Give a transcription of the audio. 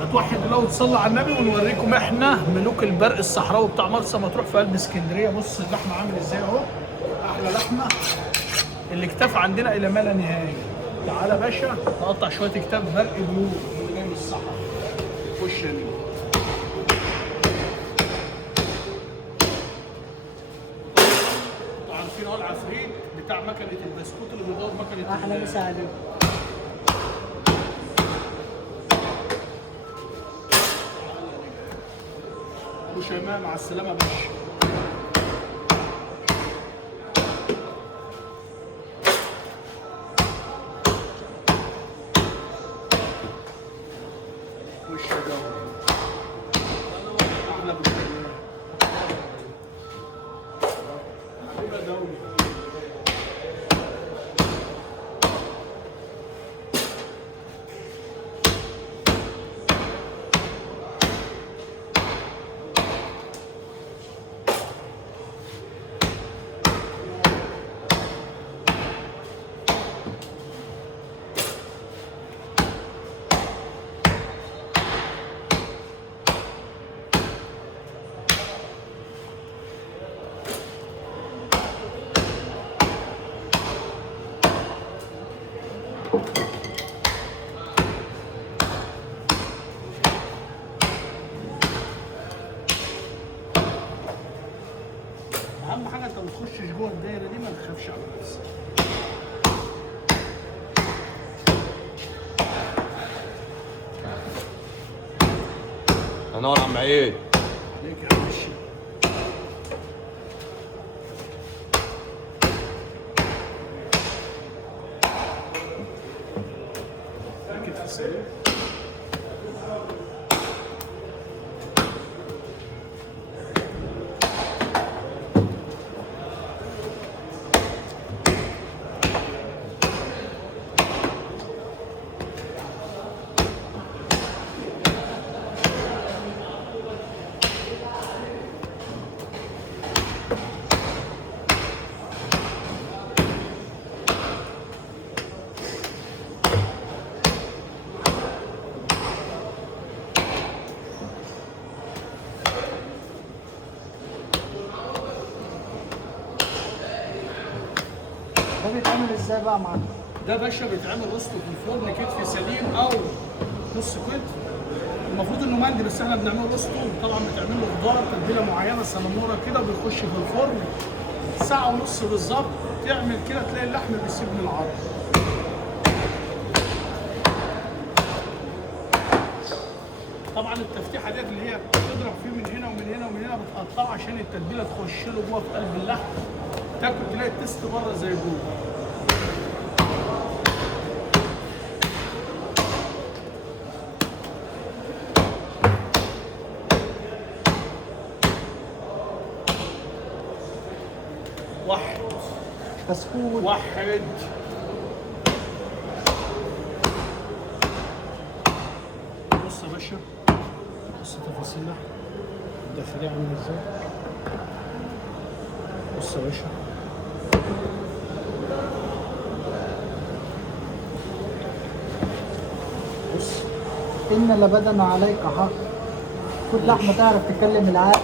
هتوحد الله وتصلي على النبي ونوريكم احنا ملوك البرق الصحراوي بتاع مرسى مطروح في قلب اسكندريه. بص اللحمه عامل ازاي اهو، احلى لحمه. الاكتاف عندنا الى ما لا نهايه. تعالى يا باشا نقطع شويه اكتاف برق بيور اللي جاي من الصحراء. خش يا نجم. انتوا عارفين اهو العفريت بتاع مكنه البسكوت اللي بيدور مكنه احلى مسا عليك. وشيماء مع السلامه يا باشا. وش ده احلى بالشيماء حبيبه دولي. اهم حاجه انت ما تخشش جوه الدايره دي، ما تخافش على نفسك. هنور عم عيد ليك يا باشا. اكيد تسالي. ده بيتعمل ازاي بقى يا معلم؟ ده باشا بيتعمل وسطه في الفرن كتف سليم او نص كتف. المفروض انه مندي بس احنا بنعمله وسطه. طبعا بتعمل له خضار تتبيله معينه سلمونه كده، بيخش في الفرن ساعه ونص بالظبط. تعمل كده تلاقي اللحم بيسيب من العظم. طبعا التفتيحه ديت اللي هي بتضرب فيه من هنا ومن هنا ومن هنا، بتقطعه عشان التتبيله تخش له جوه في قلب اللحم. تاكل تلاقي التست بره زي جوه. واحد فسفود. واحد. بص يا باشا، بص تفاصيلها الداخلية عاملة ازاي. بص يا باشا، بص. إن لبدن عليك حق، كل لحمة تعرف تكلم العقل.